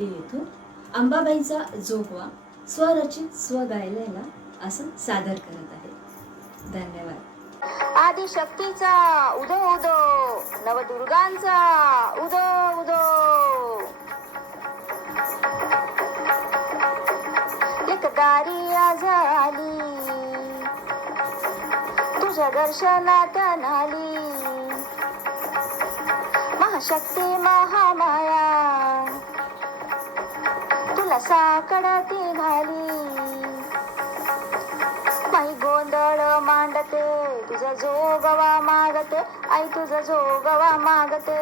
येथून अंबाबाईचा जोगवा स्वरचित स्वगायलेला असं सादर करत आहे. धन्यवाद. आदिशक्तीचा उदो उदो, नवदुर्गांचा उदो उदो. एक दारी आज आली, तुझ्या दर्शनात नाली. महाशक्ती महामाया तुला साकडती घाली. माई गोंधळ मांडते, तुझा जोगवा मागते आई, तुझा जोगवा मागते.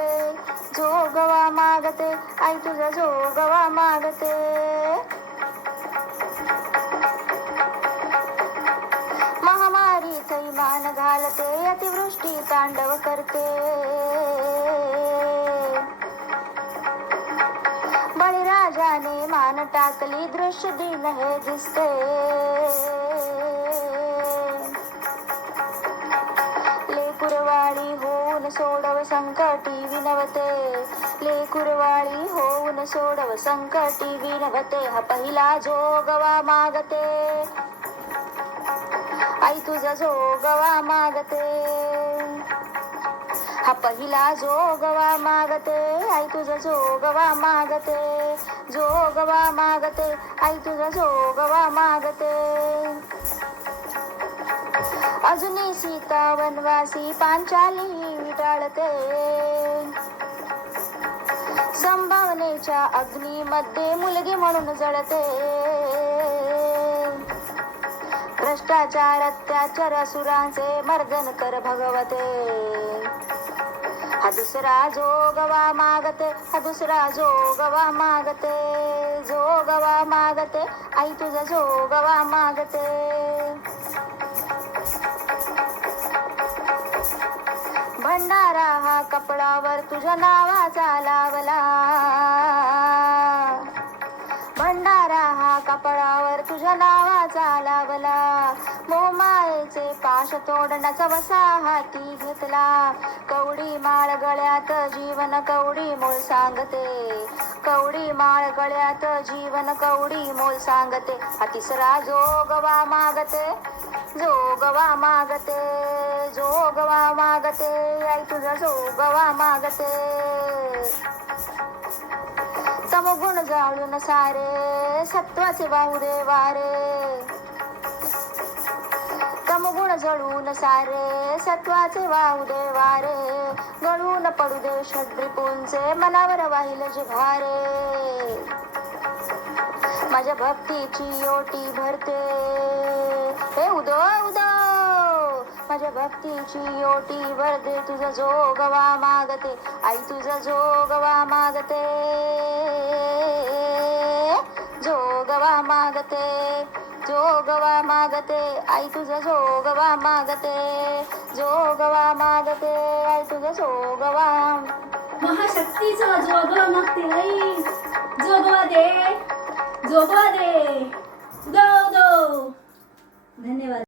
जोगवा मागते आई, तुझा जोगवा मागते. महामारी थैमान घालते, अतिवृष्टी तांडव करते. बळीराजाने मान टाकली, दृश्य दिन हे दिसते. लेकुरवाळी होऊन सोडव संकटी विनवते. लेकुरवाळी होऊन सोडव संकटी विनवते. हा पहिला जोगवा मागते आई, तुझा जोगवा मागते. हा पहिला जोगवा मागते आई, तुझा जोगवा मागते. जोगवा मागते आई, तुझा जोगवा मागते. अजूनही सीता वनवासी पांचाली विटाळते. संभावनेच्या अग्नीमध्ये मुलगी म्हणून जळते. भ्रष्टाचार अत्याचार असुरांचे मर्दन कर भगवते. हा दुसरा जोगवा मागते, हा दुसरा जोगवा मागते. जोगवा मागते आई, तुझा जोगवा मागते. भंडारा हा कपडावर तुझ्या नावाचा लावला. भंडारा हा कपडावर तुझ्या नावाचा लावला. मोमायेचे पाश तोडण्याचा वसा हाती घेतला. कवडी माळ गळ्यात जीवन कवडी मोल सांगते. कवडी माळ गळ्यात जीवन कवडी मोल सांगते. हा तिसरा जोगवा मागते. जोगवा मागते. जोगवा मागते आई, तुझा जोगवा मागते. तमगुण जाळून सारे सत्वाचे वाहू दे वारे. तमगुण जळून सारे सत्वाचे वाहू दे वारे. गळून पडू दे षड्रिपूंचे मनावर वाहिल जे भारे. माझ्या भक्तीची ओटी भरते हे उदो उदो. माझ्या भक्तीची ओटी भरते, तुझा जोगवा मागते आई, तुझा जोगवा मागते. जोगवा मागते. जोगवा मागते आई, तुझा जोगवा मागते. जोगवा मागते आई, तुझा जोगवा. महाशक्तीचा जोगवा मागते आई, जोगवा दे, जोगवा दे. दो दो. धन्यवाद.